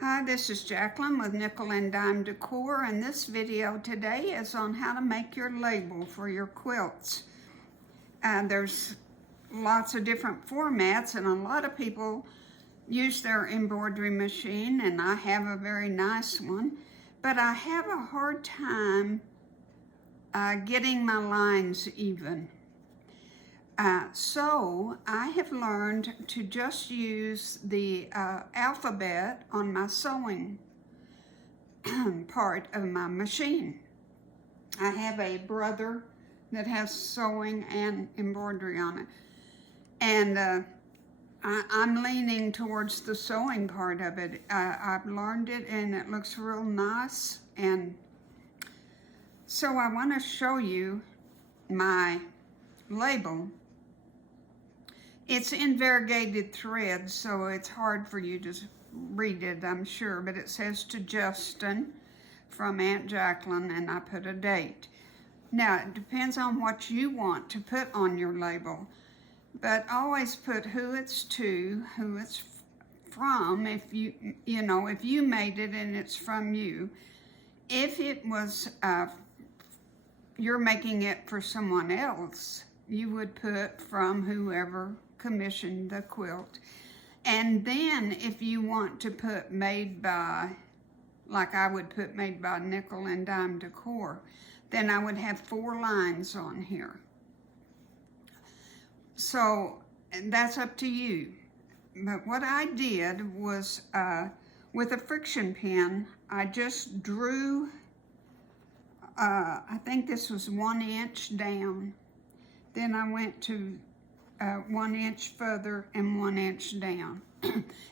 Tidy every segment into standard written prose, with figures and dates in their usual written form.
Hi, this is Jacqueline with Nickel and Dime Decor, and this video today is on how to make your label for your quilts. There's lots of different formats, and a lot of people use their embroidery machine, and I have a very nice one, but I have a hard time getting my lines even. So I have learned to just use the alphabet on my sewing part of my machine. I have a brother that has sewing and embroidery on it, and I'm leaning towards the sewing part of it. I've learned it and it looks real nice, and so I want to show you my label. It's in variegated thread, so it's hard for you to read it, I'm sure, but it says to Justin from Aunt Jacqueline, and I put a date. Now, it depends on what you want to put on your label, but always put who it's to, who it's from, if if you made it and it's from you. If it was, you're making it for someone else, you would put from whoever commissioned the quilt. And then if you want to put made by, like I would put made by Nickel and Dime Decor, then I would have 4 lines on here. So that's up to you. But what I did was with a friction pen, I just drew, I think this was 1 inch down. Then I went to 1 inch further and 1 inch down.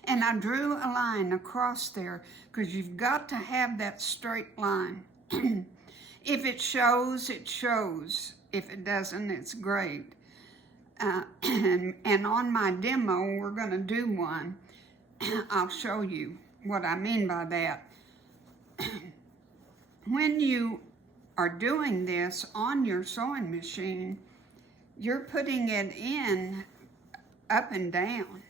And I drew a line across there because you've got to have that straight line. If it shows, it shows. If it doesn't, it's great. And on my demo, we're going to do one. I'll show you what I mean by that. When you are doing this on your sewing machine, you're putting it in up and down,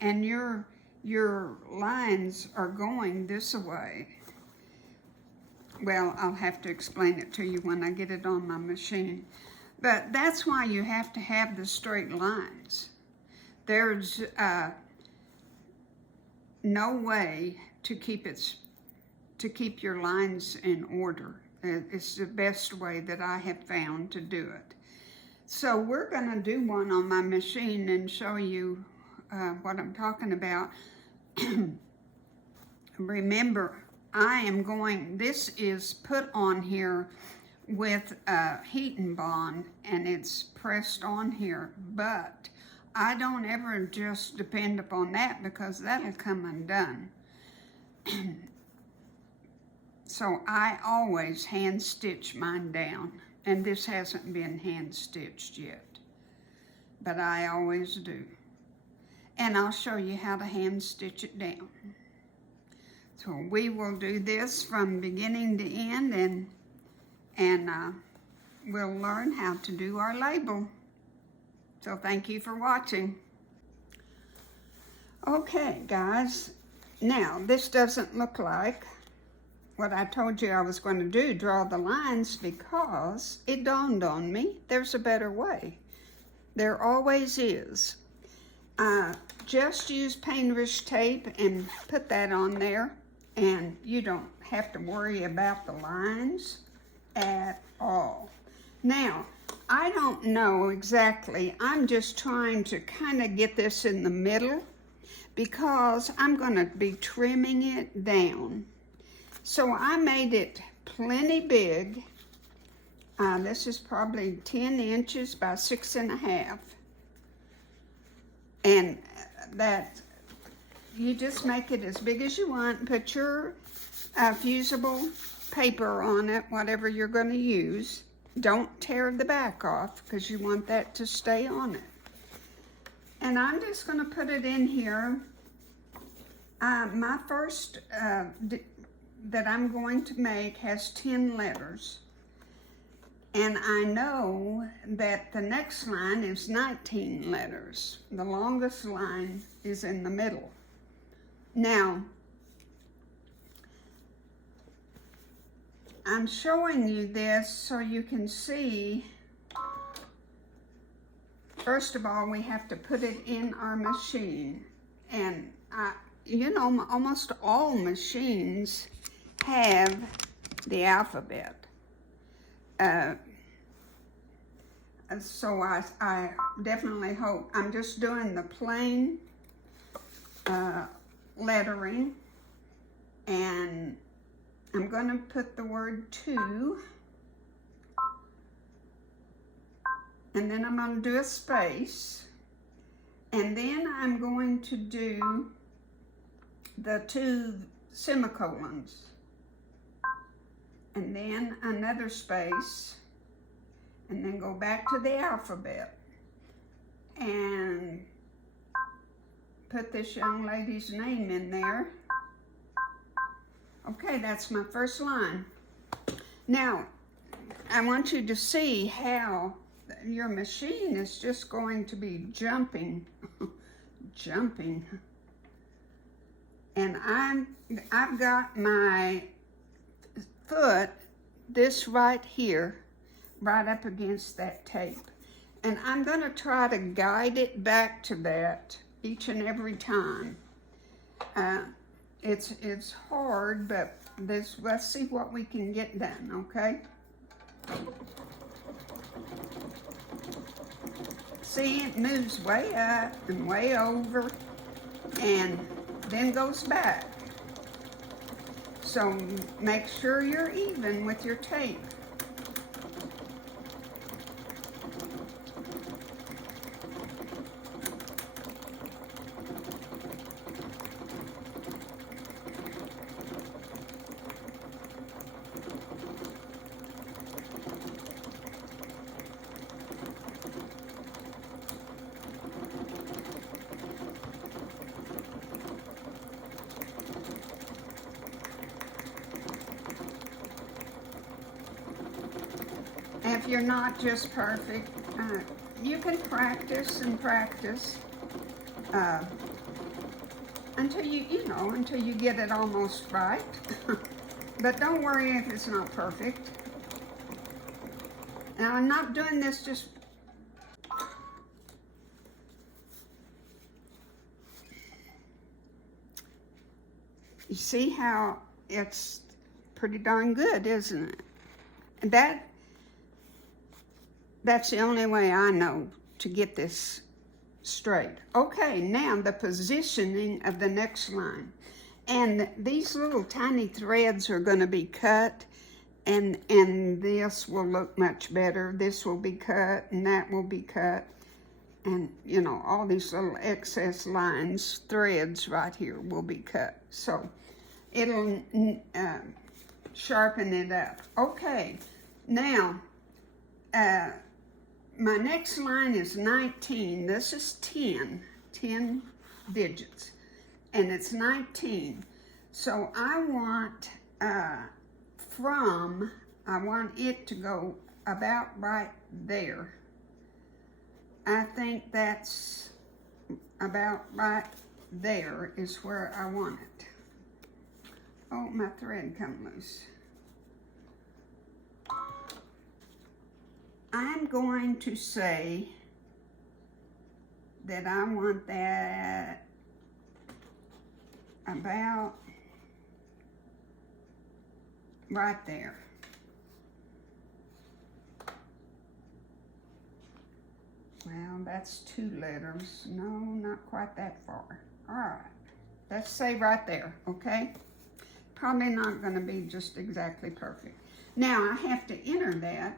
and your lines are going this way. Well, I'll have to explain it to you when I get it on my machine. But that's why you have to have the straight lines. There's no way to keep your lines in order. It's the best way that I have found to do it. So we're going to do one on my machine and show you what I'm talking about. Remember, this is put on here with heat and bond, and it's pressed on here, but I don't ever just depend upon that because that'll come undone. So I always hand stitch mine down, and this hasn't been hand stitched yet, but I always do. And I'll show you how to hand stitch it down. So we will do this from beginning to end, and we'll learn how to do our label. So thank you for watching. Okay, guys, now this doesn't look like what I told you I was going to do, draw the lines, because it dawned on me there's a better way. There always is. Just use painter's tape and put that on there, and you don't have to worry about the lines at all. Now, I don't know exactly. I'm just trying to kind of get this in the middle because I'm going to be trimming it down. So I made it plenty big. This is probably 10 inches by 6.5. And that, you just make it as big as you want. Put your fusible paper on it, whatever you're going to use. Don't tear the back off because you want that to stay on it. And I'm just going to put it in here. My first that I'm going to make has 10 letters. And I know that the next line is 19 letters. The longest line is in the middle. Now, I'm showing you this so you can see. First of all, we have to put it in our machine. And you know, almost all machines have the alphabet. So I definitely hope. I'm just doing the plain lettering, and I'm going to put the word to, and then I'm going to do a space, and then I'm going to do the 2 semicolons, and then another space, and then go back to the alphabet and put this young lady's name in there. Okay, that's my first line. Now, I want you to see how your machine is just going to be jumping, jumping. And I've got my foot, this right here, right up against that tape. And I'm gonna try to guide it back to that each and every time. It's hard, but let's see what we can get done, okay? See, it moves way up and way over and then goes back. So make sure you're even with your tape. If you're not just perfect, you can practice and practice until until you get it almost right. But don't worry if it's not perfect. Now, I'm not doing this just. You see how it's pretty darn good, isn't it? That's the only way I know to get this straight. Okay, now the positioning of the next line. And these little tiny threads are going to be cut, and this will look much better. This will be cut, and that will be cut. And, all these little excess lines, threads right here will be cut. So it'll sharpen it up. Okay, now, my next line is 19. This is 10 digits, and it's 19. So I want I want it to go about right there. I think that's about right there is where I want it. Oh, my thread come loose. I'm going to say that I want that about right there. Well, that's 2 letters. No, not quite that far. All right, let's say right there, okay? Probably not going to be just exactly perfect. Now, I have to enter that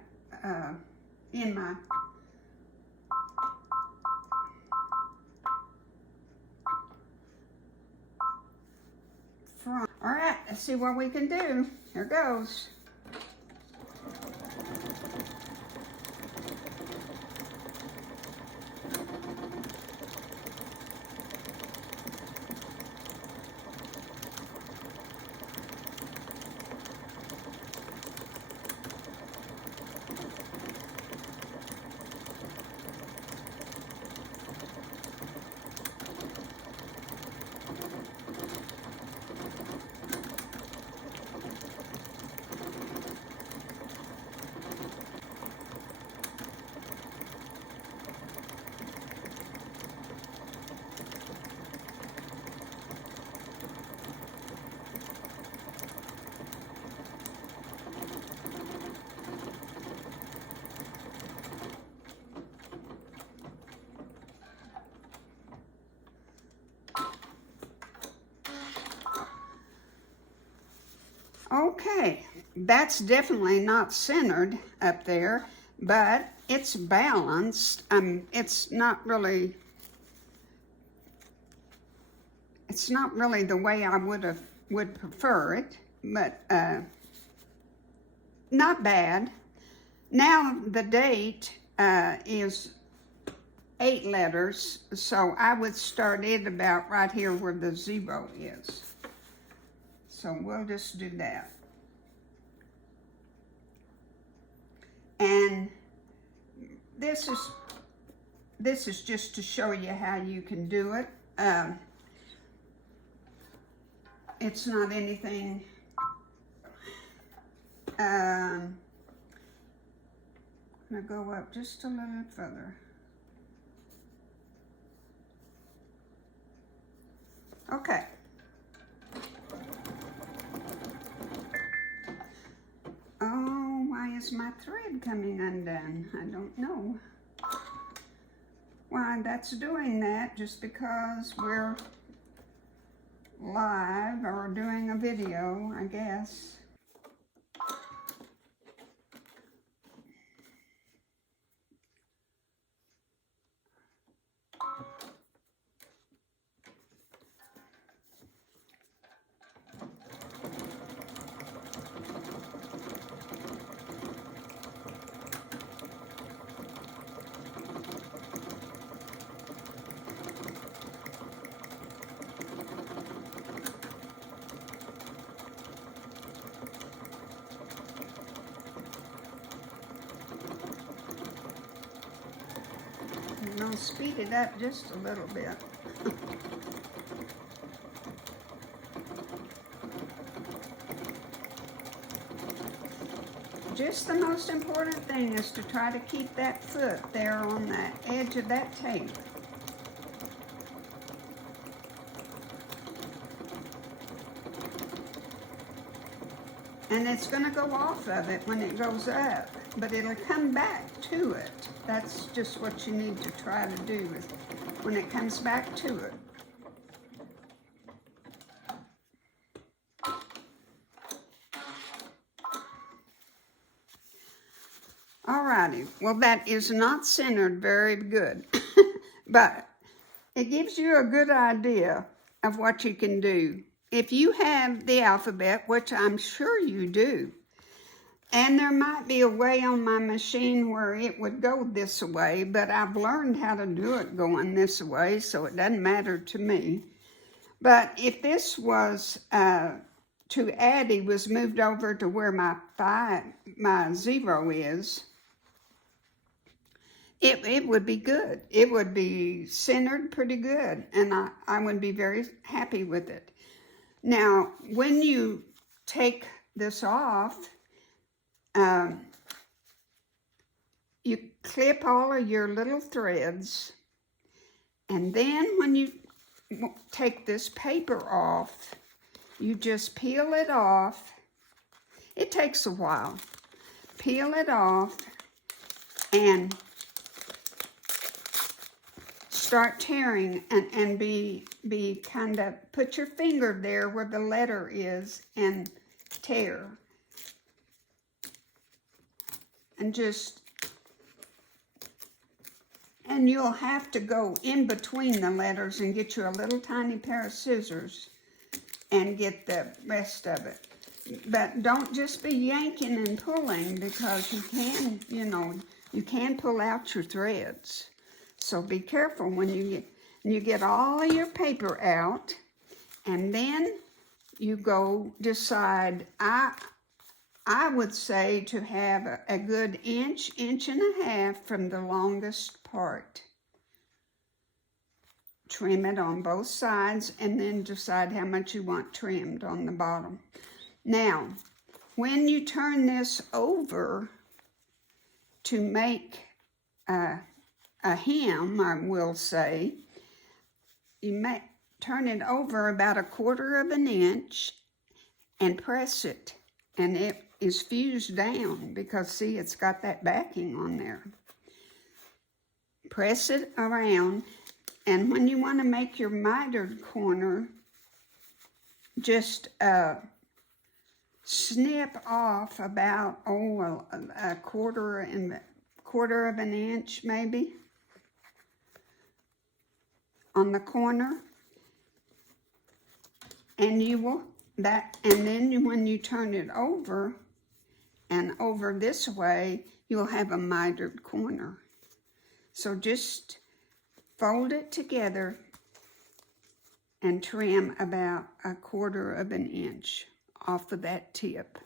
in my front. All right, let's see what we can do. Here goes. Okay, that's definitely not centered up there, but it's balanced. It's not really the way I would prefer it, but not bad. Now the date is 8 letters, so I would start it about right here where the 0 is. So we'll just do that. And this is just to show you how you can do it. It's not anything I'm gonna go up just a little further. Okay. Oh, why is my thread coming undone? I don't know. Why that's doing that just because we're live or doing a video, I guess. And I'll speed it up just a little bit. Just the most important thing is to try to keep that foot there on the edge of that tape. And it's going to go off of it when it goes up, but it'll come back to it. That's just what you need to try to do is when it comes back to it. Alrighty, well that is not centered very good, but it gives you a good idea of what you can do. If you have the alphabet, which I'm sure you do, and there might be a way on my machine where it would go this way, but I've learned how to do it going this way, so it doesn't matter to me. But if this was to Addie was moved over to where my 0 is, it would be good. It would be centered pretty good, and I would be very happy with it. Now, when you take this off, you clip all of your little threads, and then when you take this paper off, you just peel it off. It takes a while. Peel it off and start tearing and be kind of, put your finger there where the letter is and tear. And and you'll have to go in between the letters and get you a little tiny pair of scissors and get the rest of it. But don't just be yanking and pulling, because you can pull out your threads. So be careful when you get all of your paper out, and then you go decide. I would say to have a good inch and a half from the longest part. Trim it on both sides, and then decide how much you want trimmed on the bottom. Now, when you turn this over to make a hem, I will say, you may turn it over about 1/4 of an inch and press it, and it is fused down because, see, it's got that backing on there. Press it around, and when you want to make your mitered corner, just snip off about, a quarter of an inch maybe on the corner. And then when you turn it over and over this way, you'll have a mitered corner. So just fold it together and trim about a quarter of an inch off of that tip.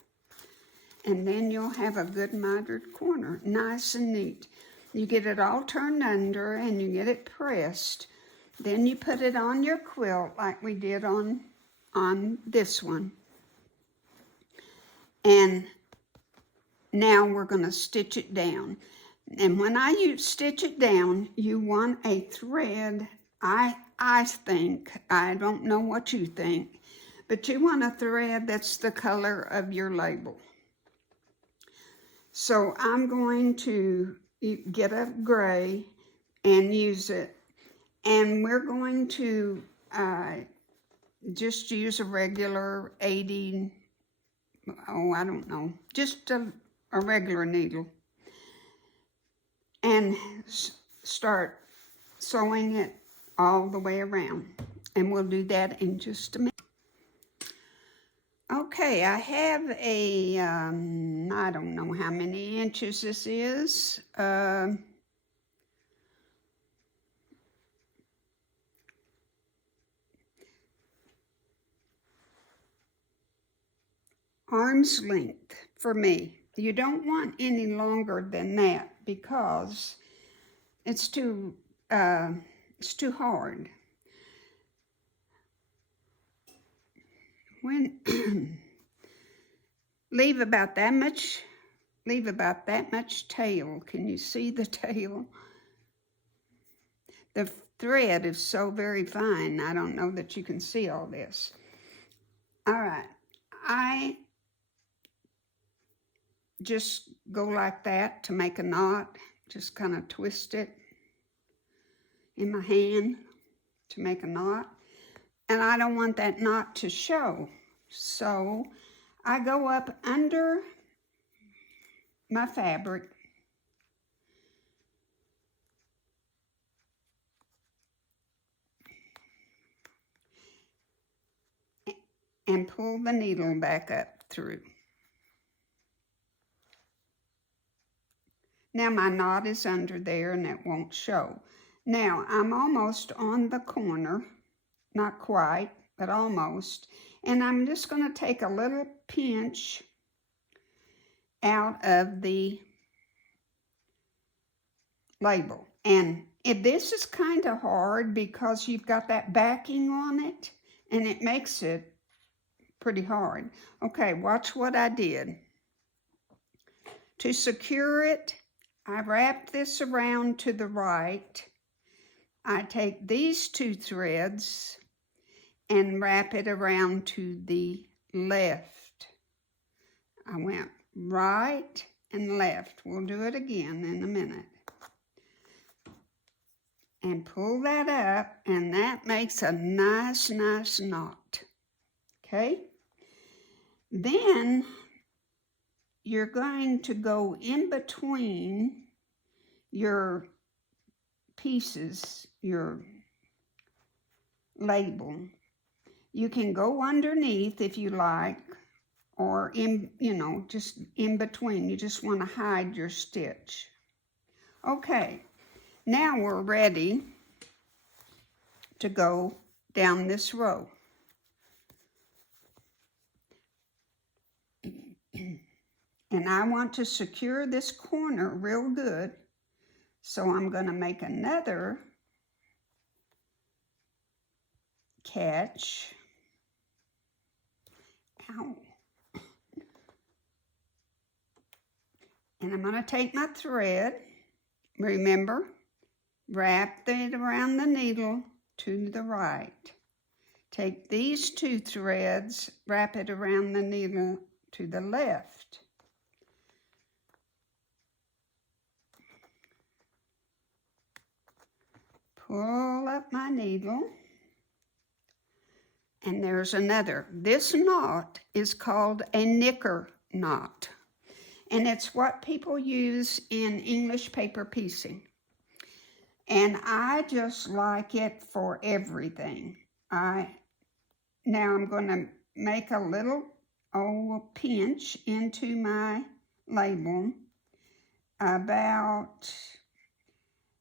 And then you'll have a good mitered corner, nice and neat. You get it all turned under and you get it pressed. Then you put it on your quilt like we did on this one. And now we're going to stitch it down. And when I stitch it down, you want a thread. I think, I don't know what you think, but you want a thread that's the color of your label. So I'm going to get a gray and use it. And we're going to just use a regular 80, I don't know, just a regular needle. And start sewing it all the way around. And we'll do that in just a minute. Okay, I have a, I don't know how many inches this is. Arm's length for me. You don't want any longer than that because it's too hard. When leave about that much tail. Can you see the tail? The thread is so very fine. I don't know that you can see all this. All right, I just go like that to make a knot. Just kind of twist it in my hand to make a knot. And I don't want that knot to show. So I go up under my fabric and pull the needle back up through. Now my knot is under there and it won't show. Now I'm almost on the corner, not quite, but almost. And I'm just going to take a little pinch out of the label. And this is kind of hard because you've got that backing on it and it makes it pretty hard. Okay, watch what I did. To secure it, I wrap this around to the right. I take these two threads and wrap it around to the left. I went right and left. We'll do it again in a minute. And pull that up, and that makes a nice knot. Okay? Then you're going to go in between your pieces, your label. You can go underneath if you like, or just in between. You just want to hide your stitch. Okay, now we're ready to go down this row. And I want to secure this corner real good, so I'm going to make another catch. Ow. And I'm going to take my thread. Remember, wrap it around the needle to the right. Take these two threads, wrap it around the needle to the left. Pull up my needle. And there's another. This knot is called a knicker knot. And it's what people use in English paper piecing. And I just like it for everything. Now I'm going to make a little pinch into my label about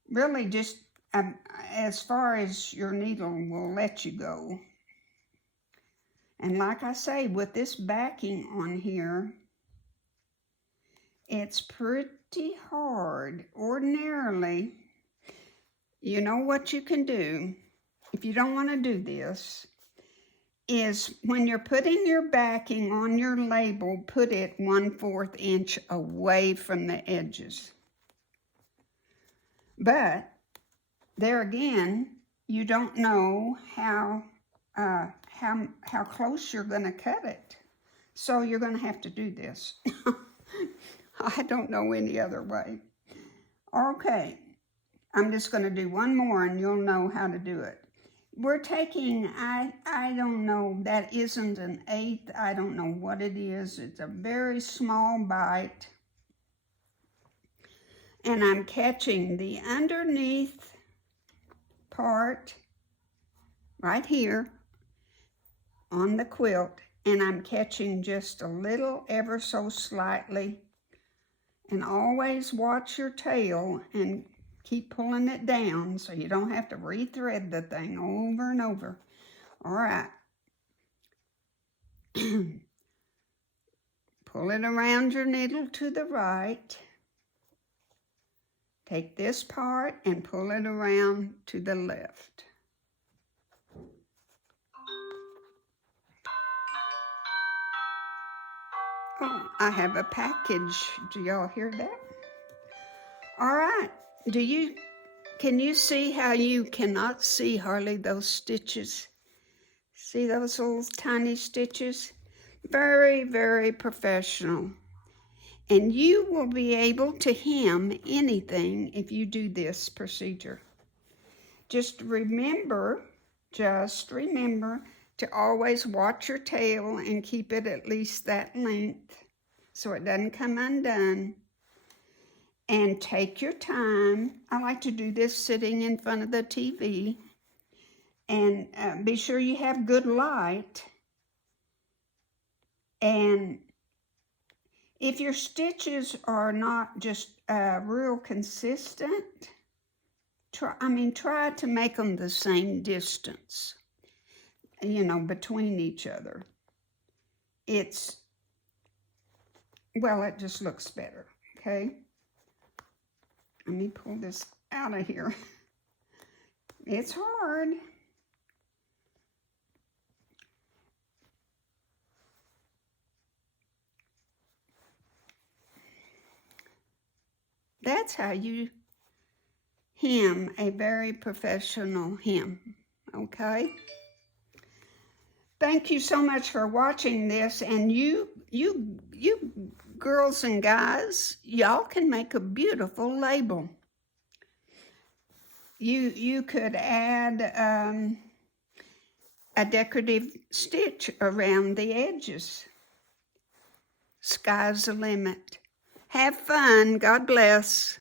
really just as far as your needle will let you go. And like I say, with this backing on here, it's pretty hard. Ordinarily, you know what you can do, if you don't want to do this, is when you're putting your backing on your label, put it 1/4 inch away from the edges. But there again, you don't know how close you're going to cut it. So you're going to have to do this. I don't know any other way. Okay, I'm just going to do one more and you'll know how to do it. We're taking, I don't know, that isn't an 1/8. I don't know what it is. It's a very small bite. And I'm catching the underneath part right here on the quilt, and I'm catching just a little, ever so slightly. And always watch your tail and keep pulling it down so you don't have to rethread the thing over and over. All right. Pull it around your needle to the right. Take this part and pull it around to the left. Oh, I have a package. Do y'all hear that? All right. Can you see how you cannot see hardly those stitches? See those little tiny stitches? Very, very professional. And you will be able to hem anything if you do this procedure. Just remember to always watch your tail and keep it at least that length so it doesn't come undone. And take your time. I like to do this sitting in front of the TV. And be sure you have good light. And if your stitches are not just real consistent, try to make them the same distance, between each other. It just looks better, okay? Let me pull this out of here. It's hard. That's how you hem a very professional hem, okay? Thank you so much for watching this, and you girls and guys, y'all can make a beautiful label. You could add a decorative stitch around the edges. Sky's the limit. Have fun. God bless.